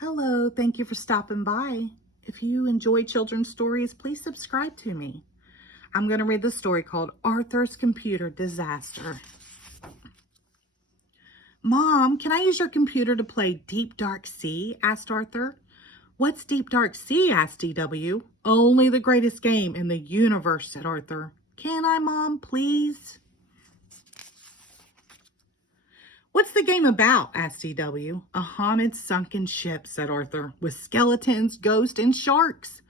Hello, thank you for stopping by. If you enjoy children's stories, please subscribe to me. I'm going to read the story called Arthur's Computer Disaster. Mom, can I use your computer to play Deep Dark Sea? Asked Arthur. What's Deep Dark Sea? Asked DW. Only the greatest game in the universe, said Arthur. Can I, Mom, please? What's the game about? Asked DW. A haunted sunken ship, said Arthur, with skeletons, ghosts, and sharks.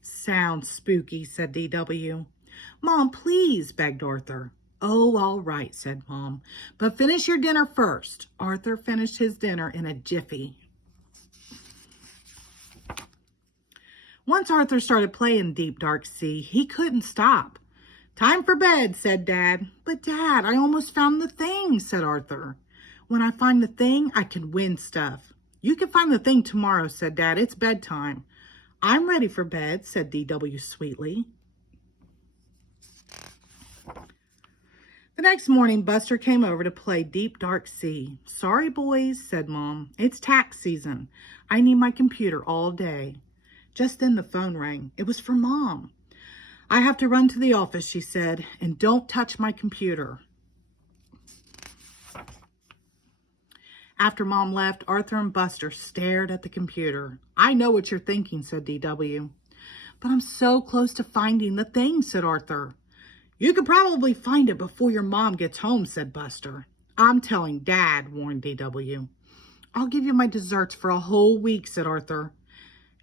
Sounds spooky, said DW. Mom, please, begged Arthur. Oh, all right, said Mom. But finish your dinner first. Arthur finished his dinner in a jiffy. Once Arthur started playing Deep Dark Sea, he couldn't stop. Time for bed, said Dad. But Dad, I almost found the thing, said Arthur. When I find the thing, I can win stuff. You can find the thing tomorrow, said Dad. It's bedtime. I'm ready for bed, said DW sweetly. The next morning, Buster came over to play Deep Dark Sea. Sorry, boys, said Mom. It's tax season. I need my computer all day. Just then the phone rang. It was for Mom. I have to run to the office, she said, and don't touch my computer. After Mom left, Arthur and Buster stared at the computer. I know what you're thinking, said DW. But I'm so close to finding the thing, said Arthur. You could probably find it before your mom gets home, said Buster. I'm telling Dad, warned DW. I'll give you my desserts for a whole week, said Arthur.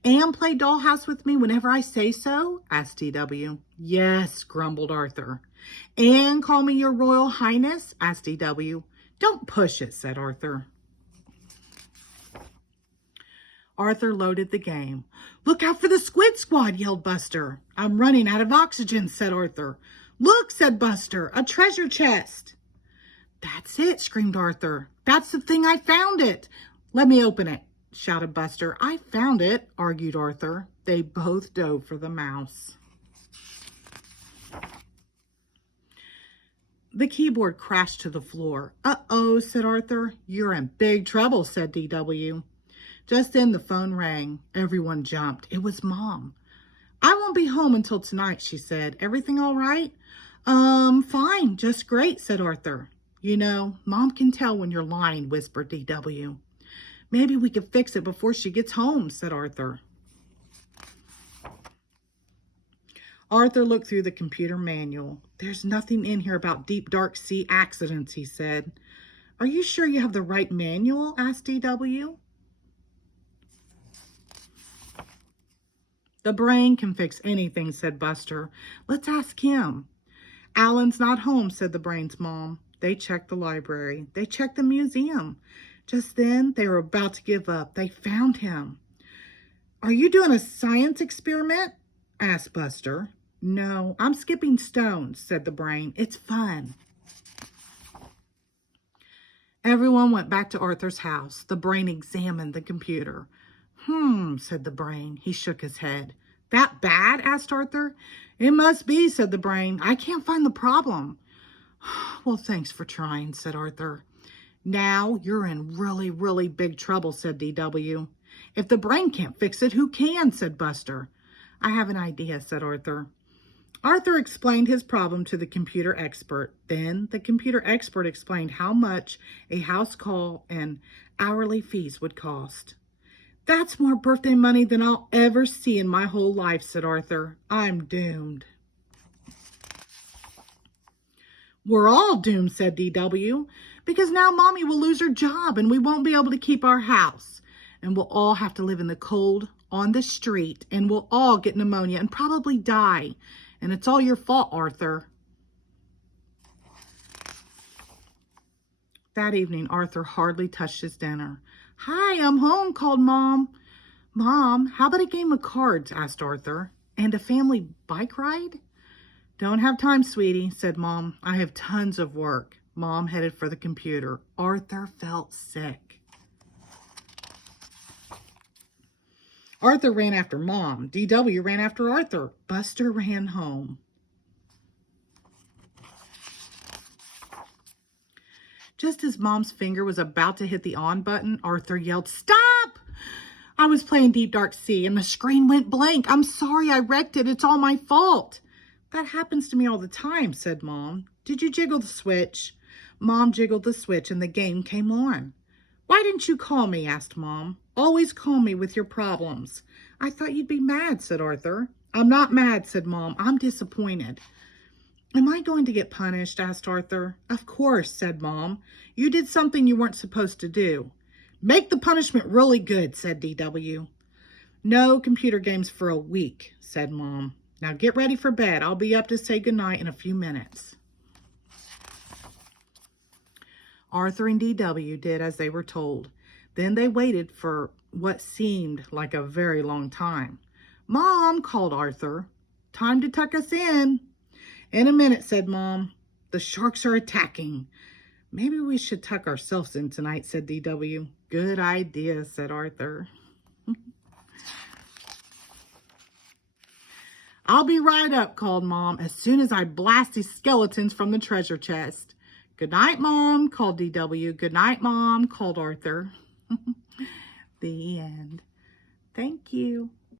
And play dollhouse with me whenever I say so? Asked DW. Yes, grumbled Arthur. And call me your Royal Highness? Asked DW. Don't push it, said Arthur. Arthur loaded the game. Look out for the Squid Squad, yelled Buster. I'm running out of oxygen, said Arthur. Look, said Buster, a treasure chest. That's it, screamed Arthur. That's the thing, I found it. Let me open it, shouted Buster. I found it, argued Arthur. They both dove for the mouse. The keyboard crashed to the floor. Uh-oh, said Arthur. You're in big trouble, said DW. Just then the phone rang. Everyone jumped. It was Mom. I won't be home until tonight, she said. Everything all right? Fine, just great, said Arthur. You know, Mom can tell when you're lying, whispered DW. Maybe we could fix it before she gets home, said Arthur. Arthur looked through the computer manual. There's nothing in here about Deep Dark Sea accidents, he said. Are you sure you have the right manual? Asked DW. The brain can fix anything, said Buster. Let's ask him. Alan's not home, said the brain's mom. They checked the library. They checked the museum. Just then, they were about to give up. They found him. Are you doing a science experiment? Asked Buster. No, I'm skipping stones, said the brain. It's fun. Everyone went back to Arthur's house. The brain examined the computer. Said the brain. He shook his head. That bad? Asked Arthur. It must be, said the brain. I can't find the problem. Well, thanks for trying, said Arthur. Now you're in really, really big trouble, said DW. If the brain can't fix it, who can? Said Buster. I have an idea, said Arthur. Arthur explained his problem to the computer expert. Then the computer expert explained how much a house call and hourly fees would cost. That's more birthday money than I'll ever see in my whole life, said Arthur. I'm doomed. We're all doomed, said DW, because now Mommy will lose her job and we won't be able to keep our house. And we'll all have to live in the cold on the street and we'll all get pneumonia and probably die. And it's all your fault, Arthur. That evening, Arthur hardly touched his dinner. Hi, I'm home, called Mom. Mom, how about a game of cards? Asked Arthur. And a family bike ride? Don't have time, sweetie, said Mom. I have tons of work. Mom headed for the computer. Arthur felt sick. Arthur ran after Mom. DW ran after Arthur. Buster ran home. Just as Mom's finger was about to hit the on button, Arthur yelled, Stop! I was playing Deep Dark Sea and the screen went blank. I'm sorry I wrecked it. It's all my fault. That happens to me all the time, said Mom. Did you jiggle the switch? Mom jiggled the switch and the game came on. Why didn't you call me? Asked Mom. Always call me with your problems. I thought you'd be mad, said Arthur. I'm not mad, said Mom. I'm disappointed. Am I going to get punished? Asked Arthur. Of course, said Mom. You did something you weren't supposed to do. Make the punishment really good, said DW. No computer games for a week, said Mom. Now get ready for bed. I'll be up to say goodnight in a few minutes. Arthur and DW did as they were told. Then they waited for what seemed like a very long time. Mom, called Arthur. Time to tuck us in. In a minute, said Mom. The sharks are attacking. Maybe we should tuck ourselves in tonight, said DW. Good idea, said Arthur. I'll be right up, called Mom, as soon as I blast these skeletons from the treasure chest. Good night, Mom, called DW. Good night, Mom, called Arthur. The end. Thank you.